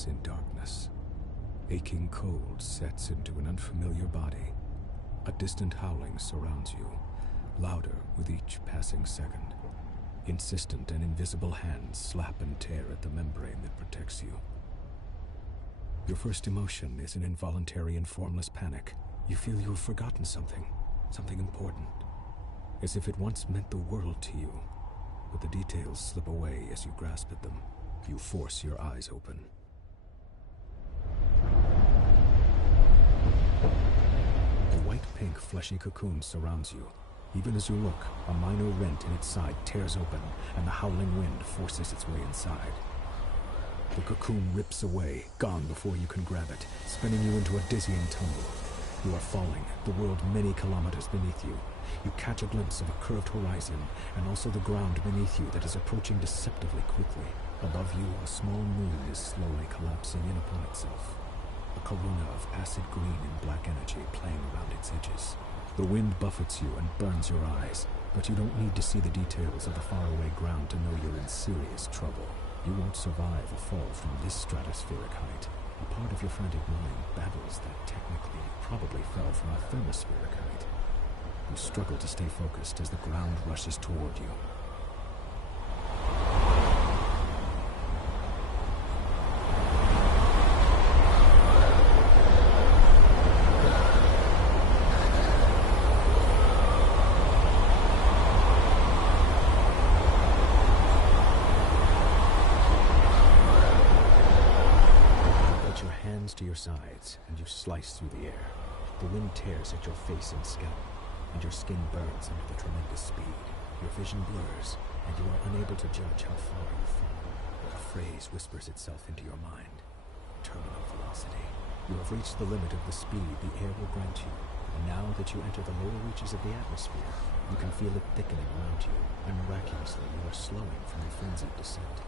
wakes in darkness. Aching cold sets into an unfamiliar body. A distant howling surrounds you, louder with each passing second. Insistent and invisible hands slap and tear at the membrane that protects you. Your first emotion is an involuntary and formless panic. You feel you have forgotten something important. As if it once meant the world to you. But the details slip away as you grasp at them. You force your eyes open. A white-pink fleshy cocoon surrounds you. Even as you look, a minor rent in its side tears open, and the howling wind forces its way inside. The cocoon rips away, gone before you can grab it, spinning you into a dizzying tumble. You are falling, the world many kilometers beneath you. You catch a glimpse of a curved horizon, and also the ground beneath you that is approaching deceptively quickly. Above you, a small moon is slowly collapsing in upon itself. A corona of acid green and black energy playing around its edges. The wind buffets you and burns your eyes, but you don't need to see the details of the faraway ground to know you're in serious trouble. You won't survive a fall from this stratospheric height. A part of your frantic mind babbles that technically you probably fell from a thermospheric height. You struggle to stay focused as the ground rushes toward you. To your sides, and you slice through the air. The wind tears at your face and scalp, and your skin burns under the tremendous speed. Your vision blurs, and you are unable to judge how far you've fallen. A phrase whispers itself into your mind. Terminal velocity. You have reached the limit of the speed the air will grant you, and now that you enter the lower reaches of the atmosphere, you can feel it thickening around you, and miraculously you are slowing from your frenzied descent.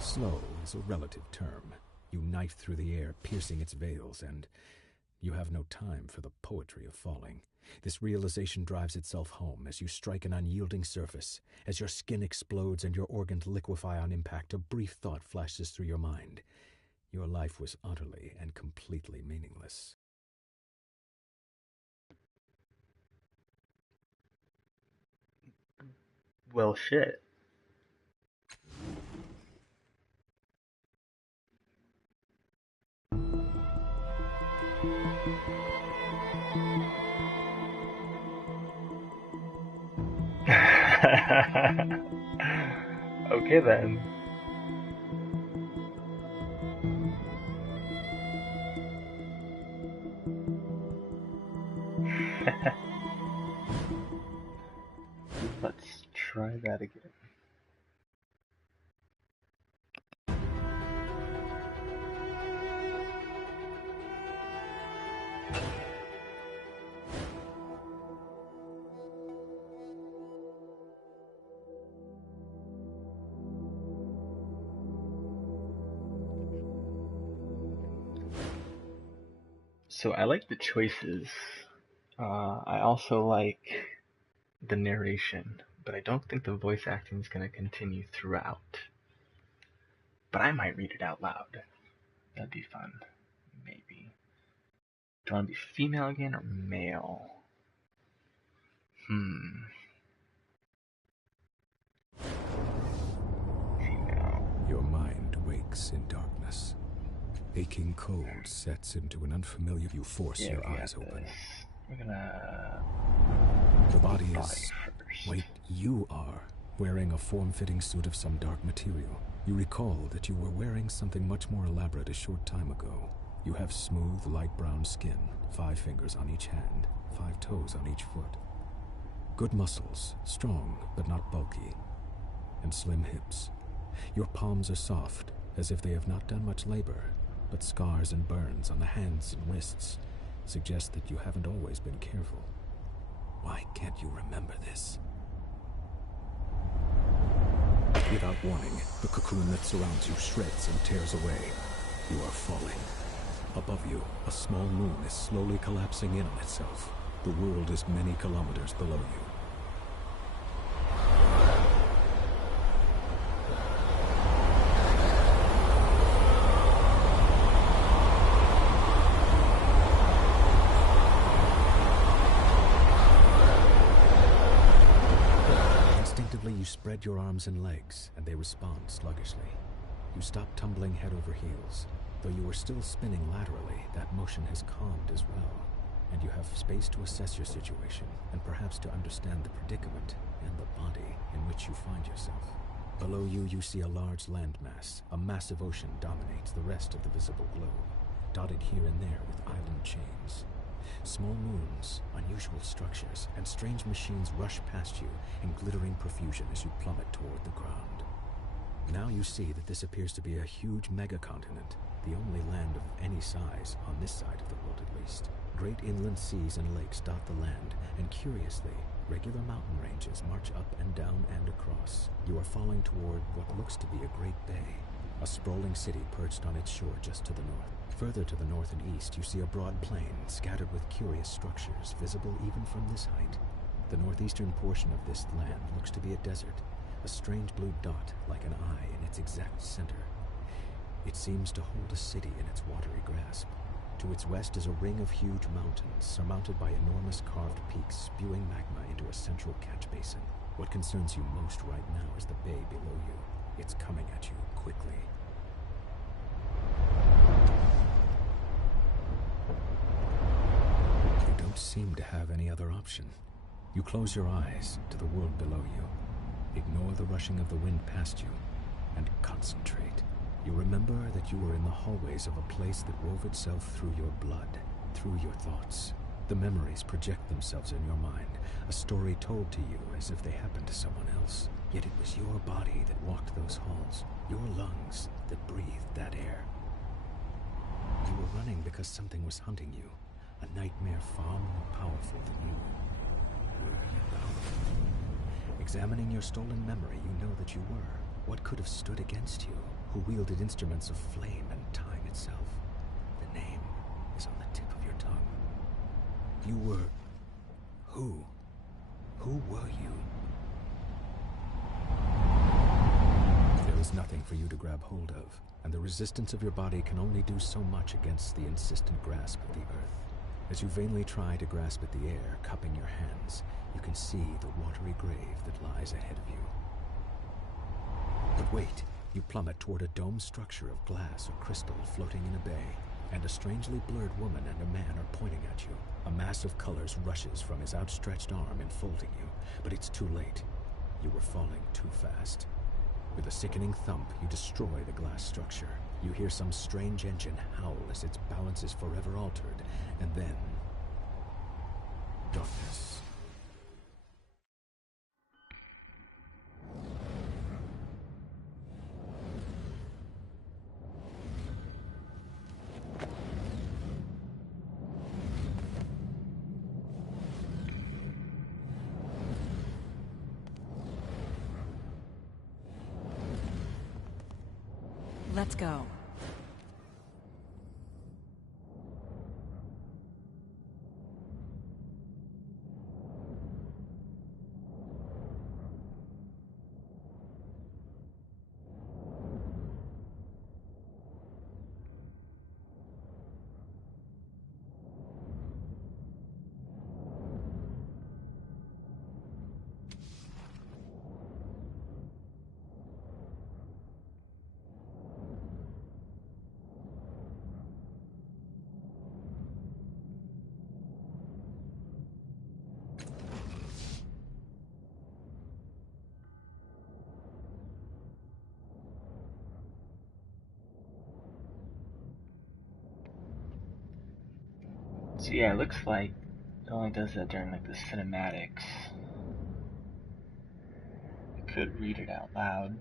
Slow is a relative term. You knife through the air, piercing its veils, and you have no time for the poetry of falling. This realization drives itself home as you strike an unyielding surface. As your skin explodes and your organs liquefy on impact, a brief thought flashes through your mind. Your life was utterly and completely meaningless. Well, shit. Okay then. Let's try that again. So I like the choices. I also like the narration, but I don't think the voice acting is going to continue throughout. But I might read it out loud. That'd be fun. Maybe. Do I want to be female again or male? Female. Your mind wakes in darkness. Aching cold sets into an unfamiliar. You force your eyes open. We're gonna... The body is... Wait, you are wearing a form-fitting suit of some dark material. You recall that you were wearing something much more elaborate a short time ago. You have smooth, light brown skin, 5 fingers on each hand, 5 toes on each foot. Good muscles, strong but not bulky, and slim hips. Your palms are soft, as if they have not done much labor, but scars and burns on the hands and wrists suggest that you haven't always been careful. Why can't you remember this? Without warning, the cocoon that surrounds you shreds and tears away. You are falling. Above you, a small moon is slowly collapsing in on itself. The world is many kilometers below you. spread your arms and legs, and they respond sluggishly. You stop tumbling head over heels. Though you are still spinning laterally, that motion has calmed as well, and you have space to assess your situation, and perhaps to understand the predicament and the body in which you find yourself. Below you, you see a large landmass. A massive ocean dominates the rest of the visible globe, dotted here and there with island chains. Small moons, unusual structures, and strange machines rush past you in glittering profusion as you plummet toward the ground. Now you see that this appears to be a huge megacontinent, the only land of any size on this side of the world at least. Great inland seas and lakes dot the land, and curiously, regular mountain ranges march up and down and across. You are falling toward what looks to be a great bay, a sprawling city perched on its shore just to the north. Further to the north and east, you see a broad plain scattered with curious structures, visible even from this height. The northeastern portion of this land looks to be a desert, a strange blue dot like an eye in its exact center. It seems to hold a city in its watery grasp. To its west is a ring of huge mountains, surmounted by enormous carved peaks spewing magma into a central catch basin. What concerns you most right now is the bay below you. It's coming at you quickly. You don't seem to have any other option. You close your eyes to the world below you. Ignore the rushing of the wind past you, and concentrate. You remember that you were in the hallways of a place that wove itself through your blood, through your thoughts. The memories project themselves in your mind, a story told to you as if they happened to someone else. Yet it was your body that walked those halls, your lungs that breathed that air. You were running because something was hunting you, a nightmare far more powerful than you. Were you powerful? Examining your stolen memory, you know that you were. What could have stood against you? Who wielded instruments of flame and time itself? The name is on the tip of your tongue. You were... who? Who were you? There is nothing for you to grab hold of, and the resistance of your body can only do so much against the insistent grasp of the earth. As you vainly try to grasp at the air, cupping your hands, you can see the watery grave that lies ahead of you. But wait, you plummet toward a domed structure of glass or crystal floating in a bay, and a strangely blurred woman and a man are pointing at you. A mass of colors rushes from his outstretched arm, enfolding you, but it's too late. You were falling too fast. With a sickening thump, you destroy the glass structure. You hear some strange engine howl as its balance is forever altered, and then... darkness. Let's go. So yeah, it looks like it only does that during like the cinematics. I could read it out loud.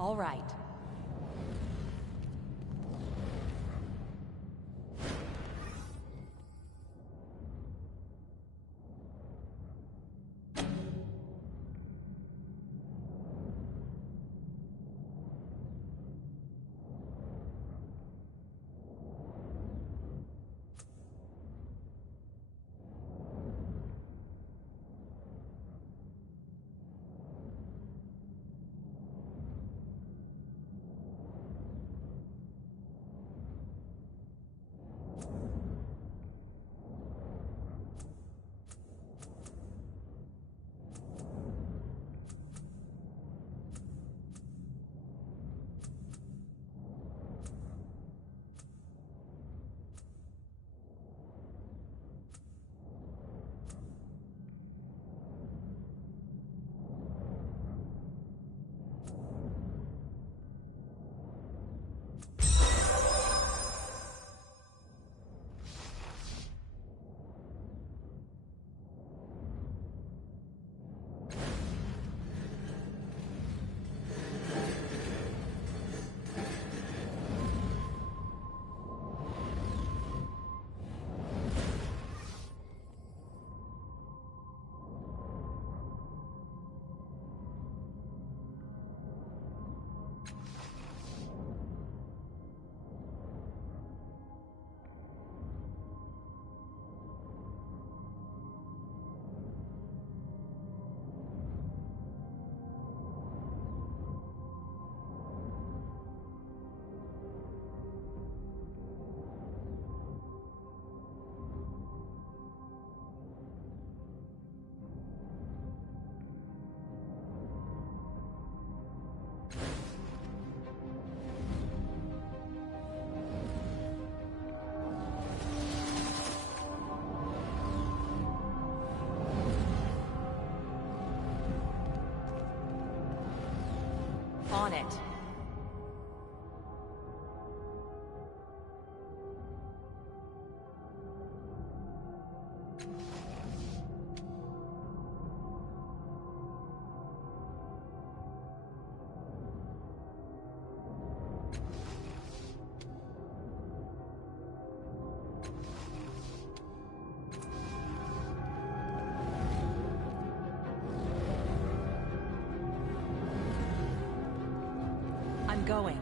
All right. On it. I'm going.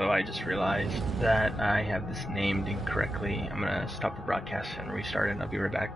Also, I just realized that I have this named incorrectly. I'm gonna stop the broadcast and restart it, and I'll be right back.